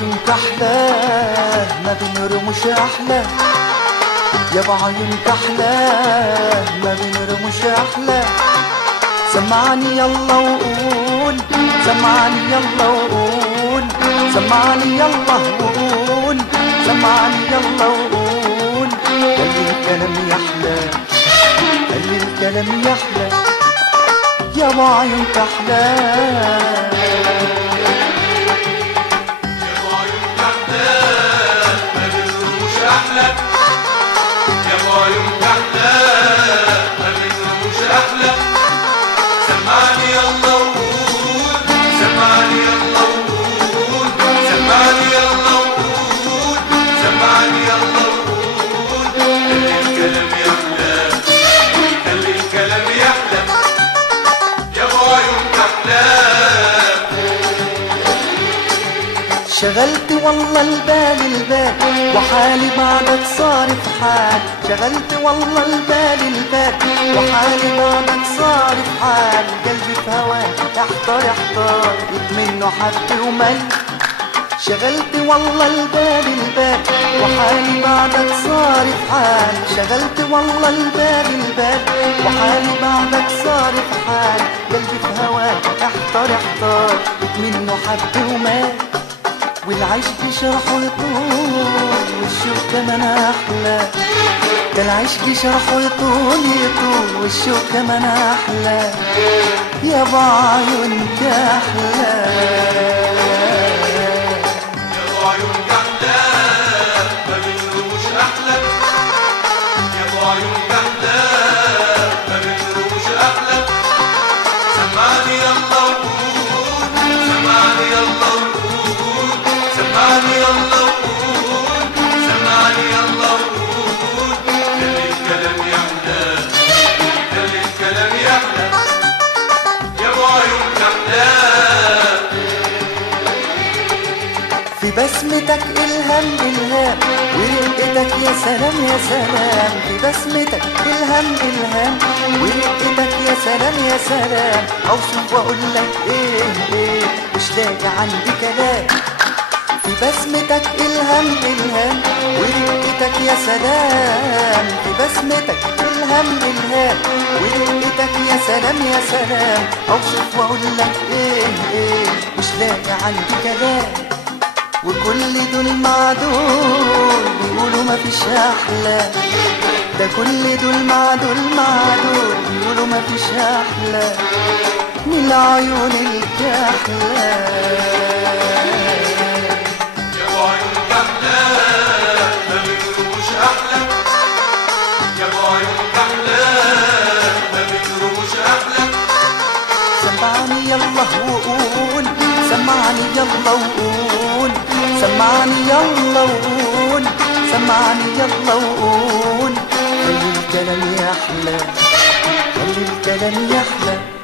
بعيونك أحلاه ما بين رموش أحلاه، يا بعيونك أحلاه ما بين رموش أحلاه. سمعني يلا وقول، سمعني يلا وقول، سمعني يلا وقول، سمعني يلا وقول. خلي الكلام يحلى، خلي الكلام يحلى، يا بعيونك أحلاه. شغلت والله البال البال وحالي بعدك صارف حال، شغلت والله البال البال وحالي بعدك صارف حال. قلبي في هواك احتار احتار منه حب ومل. شغلت والله البال البال وحالي بعدك صارف حال، شغلت والله البال البال وحالي بعدك صارف حال. قلبي في هواك احتار احتار منه حب ومل. والعشق شرحه يطول والشوق كمان أحلى، ده العشق شرحه يطول يطول والشوق كمان أحلى، يا بعيونك أحلى. يا بعيونك أحلى ما بين رموش أحلى، يا بعيونك أحلى ما بين رموش أحلى. سمعني يلا وقول، سمعني يلا وقول، سمعني يلا وقول، سمعني يلا وقول. خلي الكلام يحلى، خلي الكلام يحلى، يا بعيونك أحلى. في بسمتك إلهام إلهام ورقتك يا سلام يا سلام، في بسمتك إلهام إلهام ورقتك يا سلام يا سلام. أوصف وأقول لك إيه مش لاقي عندي كلام. في بسمتك إلهام إلهام ورقتك يا سلام، في بسمتك إلهام إلهام ورقتك يا سلام يا سلام. أوصف وأقول لك إيه مش لاقي عندي كلام. وكل دول مع دول بيقولوا مفيش أحلى، ده كل دول مع دول مع دول بيقولوا مفيش أحلى من العيون الكحلة. يا بعيونك أحلى ما بين رموش أحلى، يا بعيونك أحلى ما بين رموش أحلى. سمعني يلا وقول، سمعني يلا وقول، سمعني يلا وقول، سمعني يلا وقول. خلي الكلام يحلى، خلي الكلام يحلى.